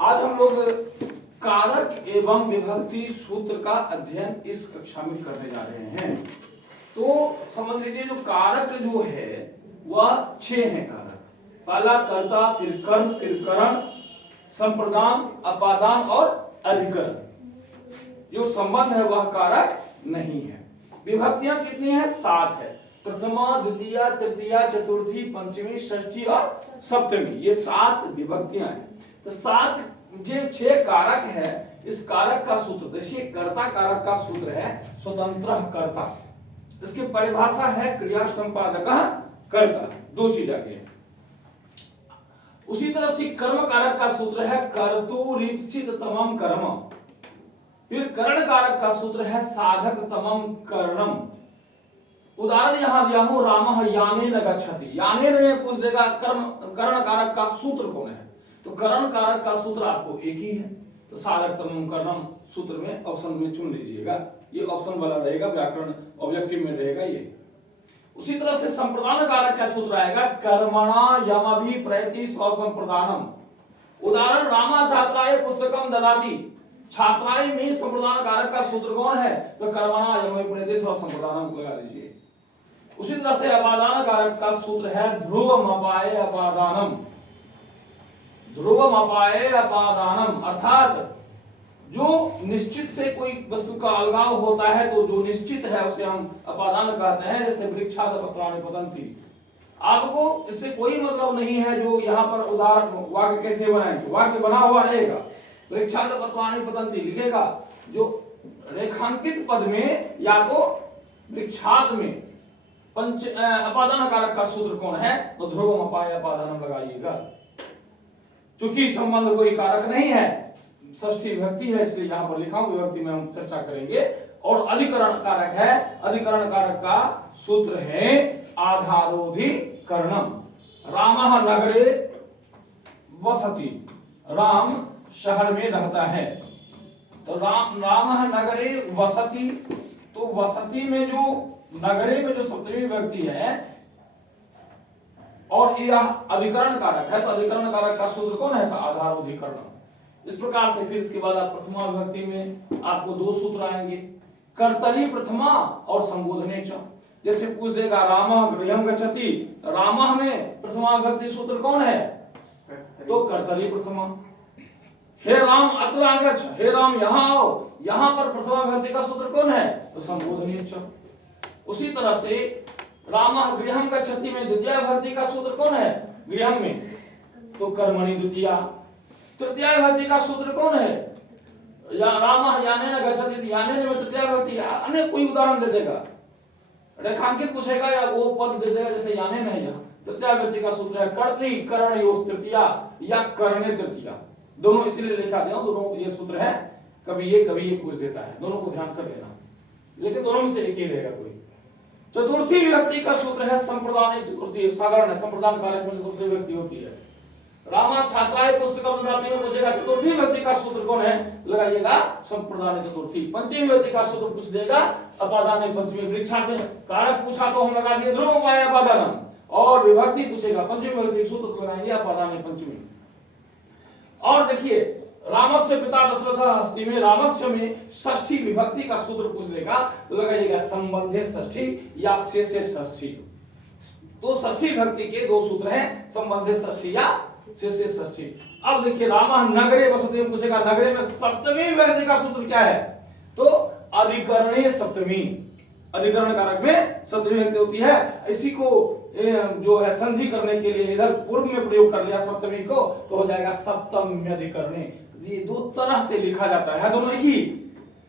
आज हम लोग कारक एवं विभक्ति सूत्र का अध्ययन इस कक्षा में करने जा रहे हैं। तो समझ लीजिए जो कारक जो है वह 6 हैं कारक। पहला कर्ता, फिर कर्म, फिर करण, संप्रदान, अपादान और अधिकरण। जो संबंध है वह कारक नहीं है। विभक्तियां कितनी है? 7 है। प्रथमा, द्वितीया, तृतीया, चतुर्थी, पंचमी, षष्ठी और सप्तमी, ये 7 विभक्तियां हैं। तो 7 जो 6 कारक है, इस कारक का सूत्र देखिए। कर्ता कारक का सूत्र है स्वतंत्र कर्ता। इसकी परिभाषा है क्रिया संपादक कर्ता। 2 चीज आगे। उसी तरह से कर्म कारक का सूत्र है कर्तुरीप्सित तमम कर्म। फिर करण कारक का सूत्र है साधक तमम करणम। उदाहरण यहां दिया हूं, रामः यानेन गच्छति। यानेन में पूछ देगा करण कारक का सूत्र कौन है, तो करण कारक का सूत्र आपको एक ही है। तो साधक तमम करणम सूत्र में ऑप्शन में चुन लीजिएगा, ये ऑप्शन वाला रहेगा, व्याकरण ऑब्जेक्टिव में रहेगा ये। उसी तरह से संप्रदान कारक का सूत्र आएगा कर्मणा यमभिप्रैति स्वसंप्रदानम। उदाहरण रामा छात्राय पुस्तकम ददाति। छात्राय में संप्रदान कारक का सूत्र कौन है, तो कर्मणा यमभिप्रैति स्वसंप्रदानम लगा लीजिए। उसी तरह से अपादान कारक का सूत्र है ध्रुवमपाये अपादानम। ध्रुवमपाये अपादानम अर्थात जो निश्चित से कोई वस्तु का अलगाव होता है तो जो निश्चित है उसे हम अपादान कहते हैं। जैसे वृक्षात पत्राणि पतन्ति। आपको इससे कोई मतलब नहीं है जो यहाँ पर उदाहरण वाक्य कैसे बनाएंगे, वाक्य बना हुआ रहेगा। वृक्षात पत्राणि पतन्ति लिखेगा, जो रेखांकित पद में या तो वृक्षात में अपादान कारक का सूत्र कौन है, तो ध्रुवमपाये अपादानम लगाइएगा। चूंकि संबंध कोई कारक नहीं है, षष्ठी विभक्ति है, इसलिए यहां पर लिखा हूं, विभक्ति में हम चर्चा करेंगे। और अधिकरण कारक है, अधिकरण कारक का सूत्र है आधारोधिकरणम। रामः नगरे वसति। राम शहर में रहता है, तो रामः नगरे वसति। तो वसति में जो नगरे में जो सप्तमी विभक्ति है और यह अधिकरण कारक है, तो अधिकरण कारक का सूत्र कौन है, तो आधारोधिकरणम। इस प्रकार से फिर इसके बाद आप प्रथमा विभक्ति में आपको 2 सूत्र आएंगे, कर्तरी प्रथमा और संबोधने च। जैसे पूछ देगा रामः गृहं गच्छति, रामः में प्रथमा विभक्ति सूत्र कौन है, तो कर्तरी प्रथमा। हे राम अत्र आगच्छ, हे राम यहाँ आओ, यहाँ पर प्रथमा विभक्ति का सूत्र कौन है, तो संबोधने च। उसी तरह से रामः गृहं गच्छति में द्वितीय विभक्ति का सूत्र कौन है, गृहं में, तो कर्मणि द्वितीया। तृतीय विभक्ति का सूत्र कौन है, या रामः यानेन गच्छति, यानेन में तृतीय विभक्ति। अन्य कोई उदाहरण दे देगा, रेखांकित पूछेगा या वो पद दे देगा, जैसे यानेन है, यहाँ तृतीय विभक्ति का सूत्र है कर्तृ करणयोस् तृतीया या करणे तृतीया। दोनों इसलिए लिखा दिया, दोनों ये सूत्र है, कभी ये पूछ देता है, दोनों को ध्यान कर लेना, लेकिन दोनों में से एक ही रहेगा कोई। चतुर्थी विभक्ति का सूत्र है संप्रदान। चतुर्थी साधारण है, संप्रदान कारक में चतुर्थी विभक्ति होती है। रामा छात्राय पुस्तकम ददाति में पूछेगा चतुर्थी विभक्ति का सूत्र कौन है, लगाइएगा संप्रदान चतुर्थी। पंचमी विभक्ति का सूत्र पूछ देगा अपादान पंचमी। वृक्षात में कारक पूछा तो हम लगा दिए ध्रुवमपाये अपादानम, और विभक्ति पूछेगा पंचमी विभक्ति सूत्र लगाएंगे अपादान पंचमी। और देखिए रामस्य पिता दशरथ अस्ति में रामस्य में षष्ठी विभक्ति का सूत्र पूछ देगा, तो लगाइएगा संबंधे षष्ठी या शेषे षष्ठी। तो षष्ठी विभक्ति के 2 सूत्र हैं, संबंधे षष्ठी या शेषे षष्ठी। अब देखिए रामः नगरे वसति में पूछेगा, नगरे में सप्तमी विभक्ति का सूत्र क्या है, तो अधिकरणे सप्तमी। अधिकरण कारक में सप्तमी विभक्ति होती है। इसी को जो है संधि करने के लिए इधर पूर्व में प्रयोग कर लिया सप्तमी को, तो हो जाएगा सप्तम्यधिकरणे। ये 2 तरह से लिखा जाता है, दोनों एक ही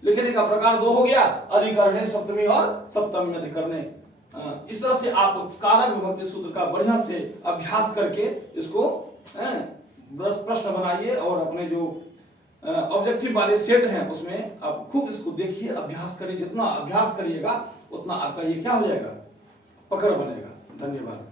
लिखने का प्रकार 2 हो गया, अधिकरणे सप्तमी और सप्तम्यधिकरणे। इस तरह से आप कारक विभक्ति सूत्र का बढ़िया से अभ्यास करके इसको प्रश्न बनाइए, और अपने जो ऑब्जेक्टिव वाले सेट हैं उसमें आप खूब इसको देखिए, अभ्यास करिए। जितना अभ्यास करिएगा उतना आपका ये क्या हो जाएगा, पकड़ बनेगा। धन्यवाद।